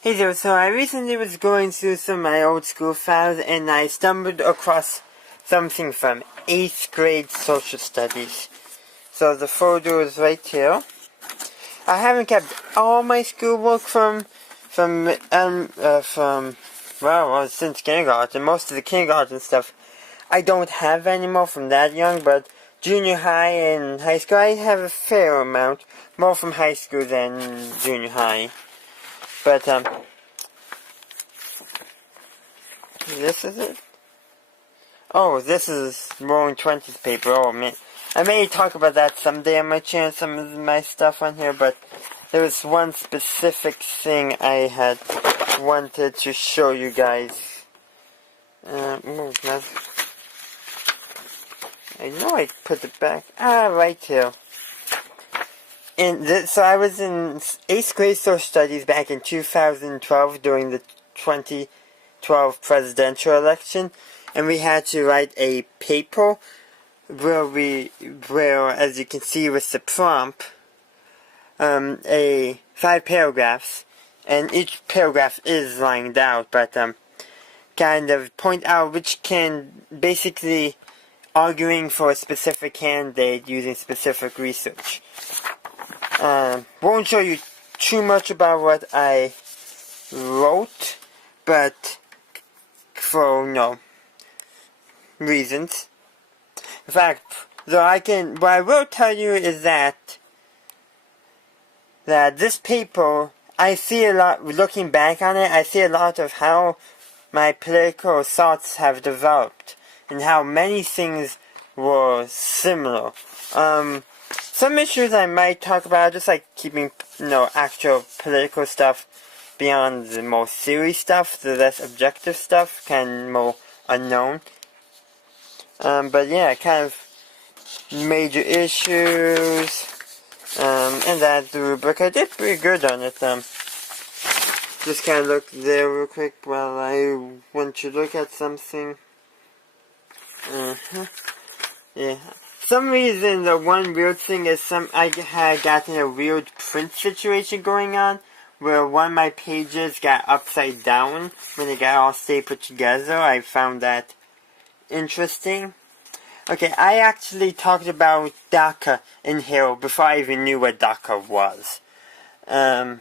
Hey there, so I recently was going through some of my old school files and I stumbled across something from 8th grade social studies. So the folder is right here. I haven't kept all my schoolwork since kindergarten. Most of the kindergarten stuff I don't have anymore from that young, but junior high and high school I have a fair amount. More from high school than junior high. But, this is it? Oh, this is Roaring Twenties paper. Oh, man. I may talk about that someday on my channel, some of my stuff on here, but there was one specific thing I had wanted to show you guys. I know I put it back. Right here. So I was in 8th grade social studies back in 2012 during the 2012 presidential election, and we had to write a paper where, as you can see with the prompt, 5 paragraphs, and each paragraph is lined out, but kind of point out which can basically arguing for a specific candidate using specific research. Won't show you too much about what I wrote, but for reasons. In fact, what I will tell you is that this paper, I see a lot, looking back on it, I see a lot of how my political thoughts have developed, and how many things were similar. Some issues I might talk about, just like keeping, actual political stuff beyond the more serious stuff, the less objective stuff, kind of more unknown. But yeah, kind of major issues, and that the rubric, I did pretty good on it. Just kind of look there real quick while I want to look at something. Yeah. Some reason, the one weird thing is I had gotten a weird print situation going on, where one of my pages got upside down when they got all stapled together. I found that interesting. Okay, I actually talked about DACA in here before I even knew what DACA was. Yeah.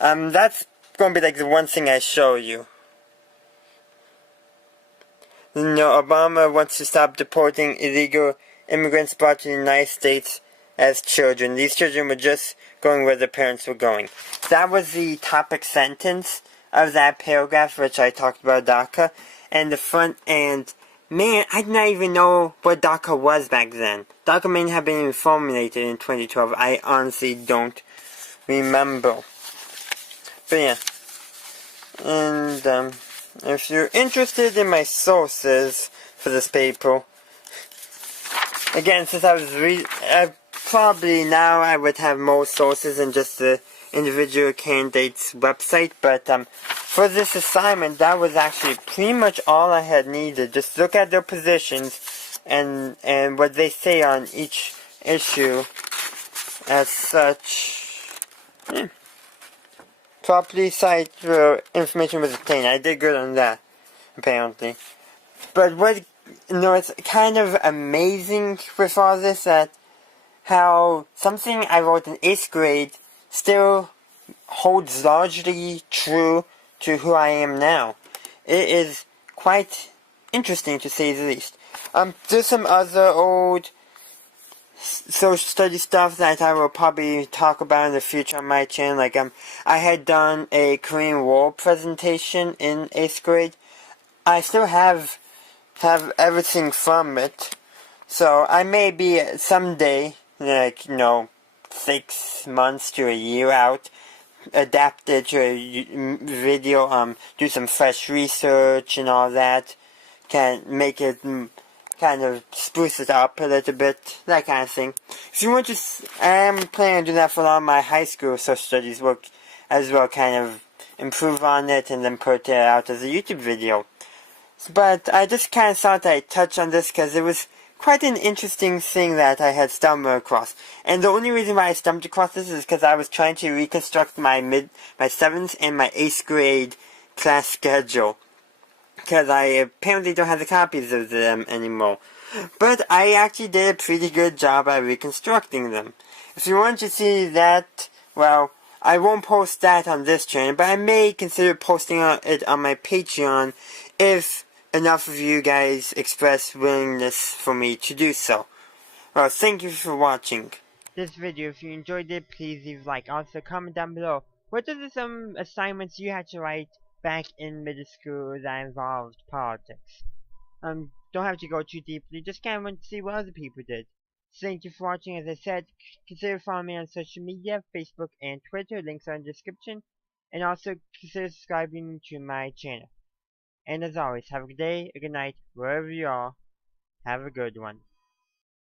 That's gonna be like the one thing I show you. Obama wants to stop deporting illegal immigrants brought to the United States as children. These children were just going where their parents were going. That was the topic sentence of that paragraph, which I talked about DACA. And the front end, man, I did not even know what DACA was back then. DACA may have been even formulated in 2012. I honestly don't remember. But yeah. And, if you're interested in my sources for this paper, again, since I was probably now I would have more sources than just the individual candidate's website, but for this assignment, that was actually pretty much all I had needed. Just look at their positions and what they say on each issue as such. Properly cite where information was obtained. I did good on that, apparently. But it's kind of amazing with all this that how something I wrote in 8th grade still holds largely true to who I am now. It is quite interesting to say the least. There's some other old social study stuff that I will probably talk about in the future on my channel. Like, I had done a Korean War presentation in 8th grade. I still have everything from it. So I may be someday, 6 months to a year out, adapt it to a video, do some fresh research and all that. Can make it kind of spruce it up a little bit, that kind of thing. If you want to, I am planning on doing that for a lot of my high school social studies work as well, kind of improve on it and then put it out as a YouTube video. But I just kind of thought I'd touch on this because it was quite an interesting thing that I had stumbled across. And the only reason why I stumbled across this is because I was trying to reconstruct my 7th and my 8th grade class schedule. Because I apparently don't have the copies of them anymore. But I actually did a pretty good job at reconstructing them. If you want to see that, well, I won't post that on this channel, but I may consider posting it on my Patreon if enough of you guys express willingness for me to do so. Well, thank you for watching this video. If you enjoyed it, please leave a like. Also, comment down below. What are some assignments you had to write back in middle school that involved politics? Don't have to go too deeply, just kind of want to see what other people did. Thank you for watching. As I said, consider following me on social media, Facebook and Twitter, links are in the description, and also consider subscribing to my channel. And as always, have a good day, a good night, wherever you are, have a good one.